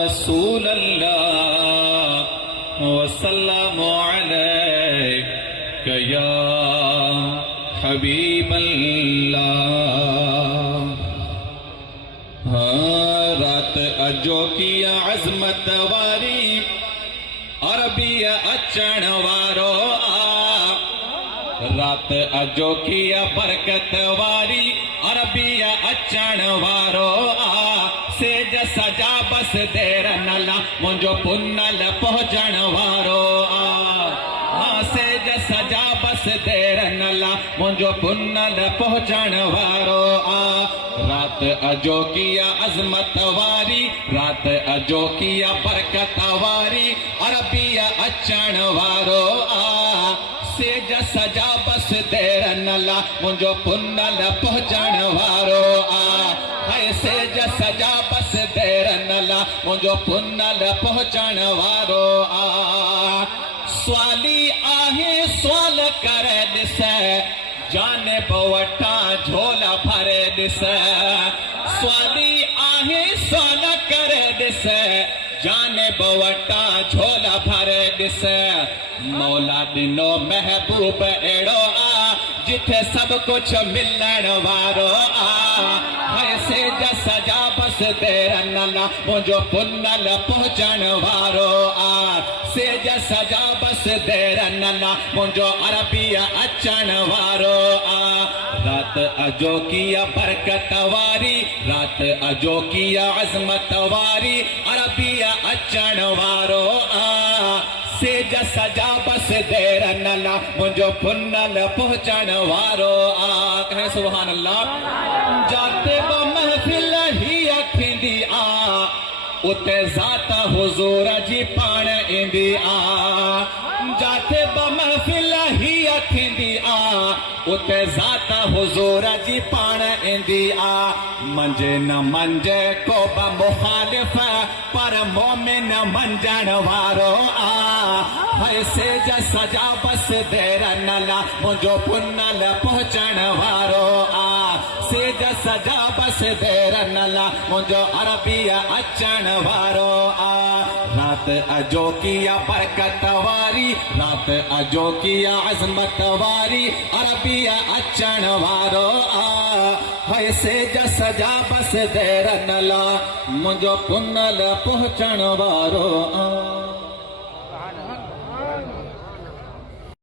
रसूल अल्लाह वसल्लम अलैका या हबीब अल्लाह। रात अजो किया अजमत वारी अरबिया अचण वारो रात अजो किया बरकत वारी अरबिया अचण वारो सेज सजा बस देर नला मुंजो पुनल पहुंचण वारो सेज सजा बस देर नला मुंजो पुनल पहुंचण वारो रात अजो किया अजमत वारी रात अजो किया बरकत वारी अरबिया अचण वारो सेज सजा बस देर नला मुंजो पुनल पहुंचण वारो सेज सजा बस देर नला मुंजो पुनल पहुंचण वारो स्वाली आहे स्वाल करे ॾिस जाने बवटा झोला भरे ॾिस स्वाली आहे स्वाल करे ॾिस जाने बवटा झोला भरे ॾिस मौला ॾिनो महबूब अहिड़ो जिथे सब कुछ मिलण वारो सेज सजा बस देर नला मुंजो पुनल पहुंचण वारो सेज सजा बस देर नला मुंजो अरबिया अचण वारो रात अजो किया बरकत वारी रात अजो किया अजमत वारी अरबिया अचण वारो सेज सजा बस देर नला मुंजो पुनल पहुंचण वारो कहे सुभान अल्लाह। जाते ब महफिल ही थींदी उते ज़ात हुज़ूर जी पाण ईंदी जाते ब महफिल ही थींदी उते ज़ात हुज़ूर जी पाण ईंदी मंजे न मंजे को ब मुखालिफ़ पर मोमिन मंजण वारो सेज सजा बस देर नला मुंजो पुनल पहुंचण वारो सेज सजा बस देर नला मुंजो अरबिया अचण वारो रात अजो किया बरकत वारी रात अजो किया अजमत वारी अरबिया अचण वारो सेज सजा बस देर नला मुंजो पुनल पहुंचण वारो